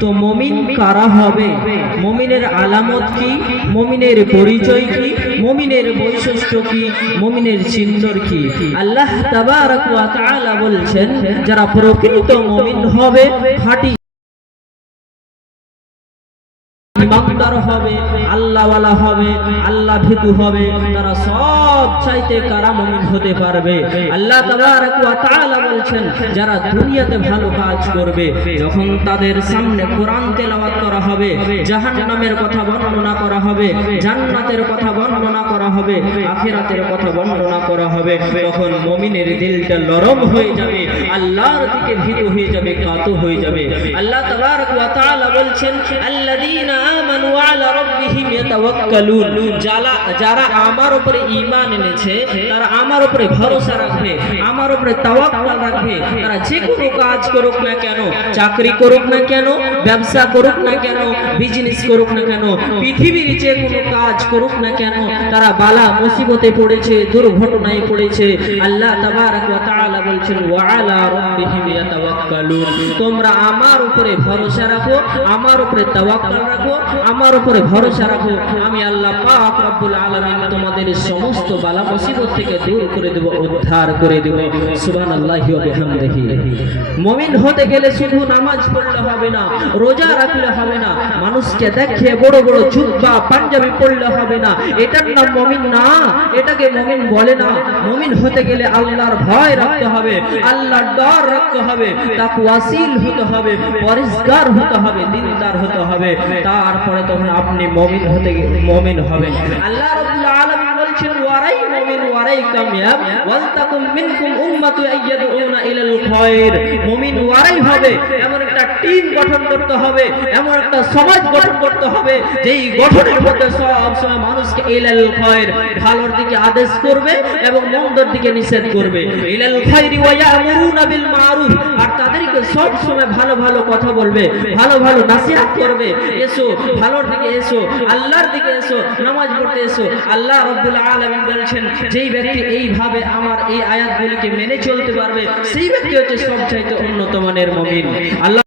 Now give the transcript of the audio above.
তো মুমিন কারা হবে, মুমিনের আলামত কি, মুমিনের পরিচয় কি, মুমিনের বৈশিষ্ট্য কি, মুমিনের চিহ্ন কি? আল্লাহ তাবারক ওয়া তাআলা বলছেন যারা প্রকৃত মুমিন হবে, খাঁটি ইমানদার হবে, আল্লাহওয়ালা হবে, আল্লাহ ভীতু হবে, তারা সব চাইতে কারা মুমিন হতে পারবে। আল্লাহ তাবারক ওয়া তাআলা বলছেন যারা দুনিয়াতে ভালো কাজ করবে, যখন তাদের সামনে কোরআন তেলাওয়াত করা হবে, জাহান্নামের কথা বর্ণনা করা হবে, জান্নাতের কথা বর্ণনা করা হবে, আখিরাতের কথা বর্ণনা করা হবে, তখন মুমিনের দিলটা নরম হয়ে যাবে, আল্লাহর দিকে ভীতু হয়ে যাবে, কাতু হয়ে যাবে। আল্লাহ তাবারক ওয়া তাআলা বলছেন আল্লাযীনা আমানু আলা রাব্বিহিম ইয়াতাওয়াক্কালুন, যারা আমার উপরে ঈমান এনেছে, তারা আমার উপরে ভরসা রাখবে, আমার উপরে তাওয়াক্কুল রাখবে, তারা যে কোনো কাজ করুক না কেন, চাকরি করুক না কেন, ব্যবসা করুক না কেন, বিজনেস করুক না কেন, পৃথিবীর যে কোনো কাজ করুক না কেন, তারা বালা মুসিবতে পড়েছে, দুর্ঘটনায় পড়েছে, আল্লাহ তাবারক ওয়া তাআলা বলছেন ওয়া আলা রাব্বিহিম ইয়াতাওয়াক্কালুন, তোমরা আমার উপরে ভরসা রাখো, আমার উপরে তাওয়াক্কুল রাখো, আমার উপরে ভরসা রাখো, আমি আল্লাহ পাক রব্বুল আলামিন তোমাদের সমস্ত বালা মুসিবত থেকে দূর করে দেব, উদ্ধার করে দেব। সুবহানাল্লাহি ওয়া বিহামদিহি। মুমিন হতে গেলে শুধু নামাজ পড়লে হবে না, রোজা রাখলে হবে না, মানুষকে দেখে বড় বড় জুব্বা পাঞ্জাবি পড়লে হবে না, এটার নাম মুমিন না, এটাকে মুমিন বলে না। মুমিন হতে গেলে আল্লাহর ভয় রাখতে হবে, আল্লাহর ডর রাখতে হবে, তাকওয়াশীল হতে হবে, পরেশগার হতে হবে, দিনদার হতে হবে, তারপরে তখন আপনি মুমিন হবেন। আল্লাহ রাব্বুল আলামিন বলছেন ওয়ারাই মুমিন ওয়ারাই কামিয়াব ওয়ালতাকুম মিনকুম উম্মাতু ইয়াদউনা ইলাল খায়র। মুমিন ওয়ারাই হবে, এমন একটা টিম গঠন করতে হবে, এমন একটা সমাজ গঠন করতে হবে যেই গঠনের মধ্যে সব সময় মানুষকে ইলাল খায়র, ভালোর দিকে আদেশ করবে এবং মন্দর দিকে নিষেধ করবে। ইলাল খায়রি ওয়া ইয়ামুরুনা বিল মারুফ, আর তাদেরকে সব সময় ভালো ভালো কথা বলবে, ভালো ভালো নসিহত করবে, এসো ভালোর দিকে এসো, আল্লাহর দিকে এসো, নামাজ পড়তে এসো। আল্লাহ রাব্বুল আলামিন বলছেন যেই ব্যক্তি এইভাবে আমার এই আয়াতগুলিকে মেনে চলতে পারবে, সেই ব্যক্তি হচ্ছে সবচাইতে উন্নত মানের মুমিন। আল্লাহ